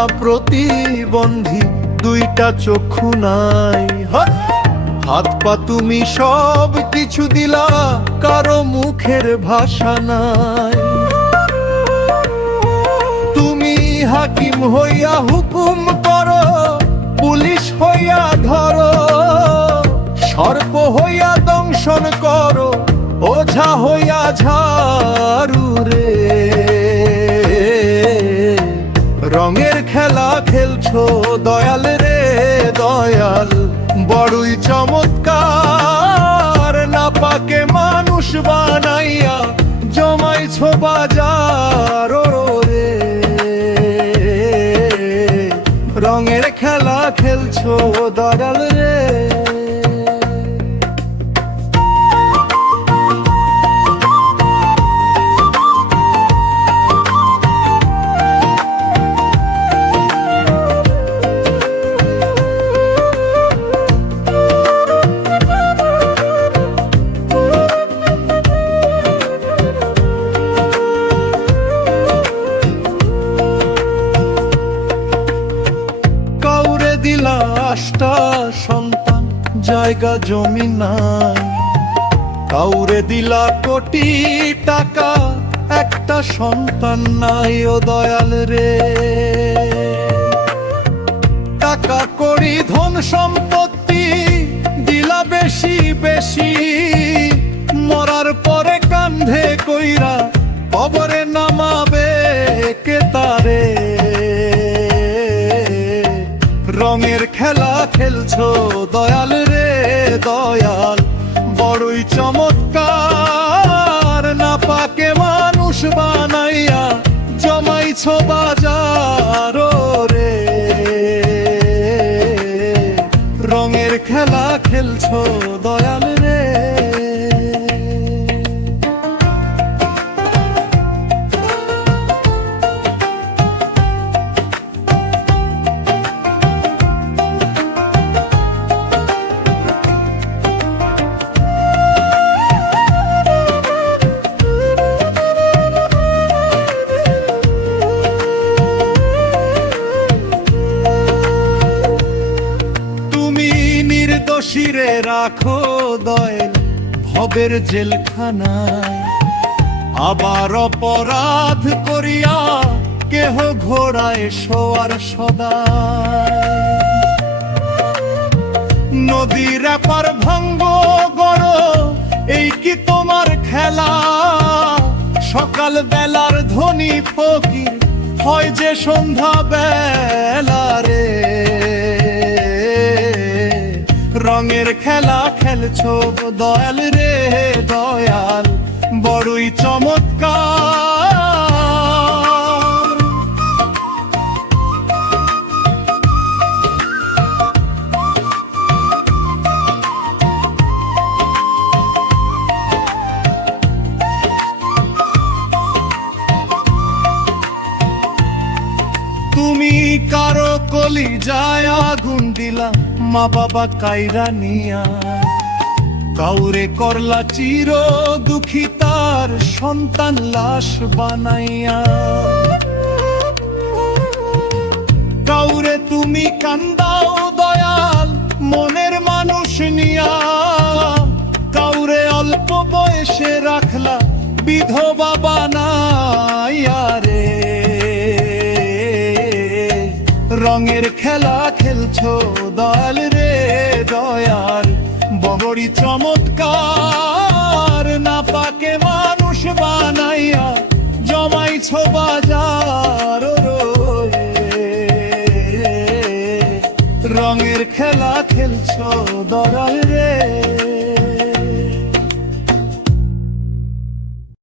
না প্রতিবন্ধী, দুইটা চক্ষু নাই। হাত পা তুমি সব কিছু দিলা, কারো মুখের ভাষা নাই। তুমি হাকিম হইয়া হুকুম করো, পুলিশ হইয়া ধরো, সর্প হইয়া দংশন করো, ওঝা হইয়া ঝাড়ু রে। রঙের খেলা খেলছো দয়াল রে দয়াল, বড়ই চমৎকার। না পাকে মানুষ বানাইয়া জমাইছো বাজার রে। রঙের খেলা খেলছো দয়াল রে। দিলা 8টা সন্তান, জায়গা জমি নাই। কাউরে দিলা কোটি টাকা, একটা সন্তান নাই ও দয়াল রে। টাকা কড়ি ধন সম্পত্তি দিলা বেশি বেশি, মরার পরে কান্ধে কইরা কবরে নামাবে কে তারে। রঙের খেলা খেলছো দয়াল রে দয়াল, বড়ই চমৎকার। না পাকে মানুষ বানাইয়া জমাইছো বাজার রে। রঙের খেলা খেলছো দয়াল রে। নির্দোষীরে রাখো দয়াল ভবের জেলখানায়, আবার অপরাধ করিয়া কেহ ঘোড়ায় শোয়ার সদায়। নদীর এপার ভাঙ্গ গড়, এই কি তোমার খেলা? সকাল বেলার ধনী ফকির হয় যে সন্ধ্যা বেলা রে। রঙের খেলা খেলছো দয়াল রে দয়াল, বড়ই চমৎকার। তুমি কারো কলিজায় আগুন দিলা, মা বাবা কাইরা নিয়া। কাউরে করলা চির দুঃখী তার সন্তান লাশ বানাইয়া। কাউরে তুমি কান্দাও দয়াল মনের মানুষ নিয়া। কাউরে অল্প বয়সে রাখলা বিধবা বানাইয়া রে। রঙের খেলা খেলছো দয়াল রে দয়াল, বড়ই চমৎকার। না পাকে মানুষ বানাইয়া জমাইছো বাজার রে। রঙের খেলা খেলছো দয়াল